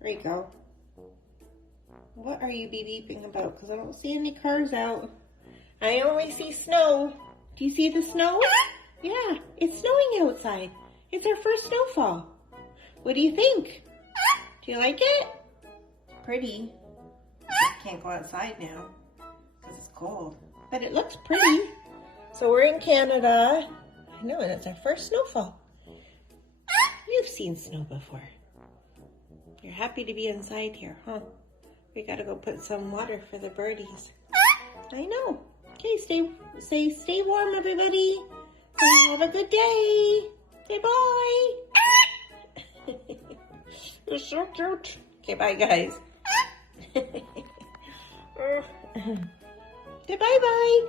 Ricco, what are you beeping about? Because I don't see any cars out. I only see snow. Do you see the snow? Yeah, it's snowing outside. It's our first snowfall. What do you think? Do you like it? It's pretty. Can't go outside now because it's cold. But it looks pretty. So we're in Canada. I know, and it's our first snowfall. You've seen snow before. You're happy to be inside here, huh? We gotta go put some water for the birdies. I know. Okay, stay warm, everybody. And have a good day. Say bye. You're so cute. Okay, bye, guys. Say bye-bye.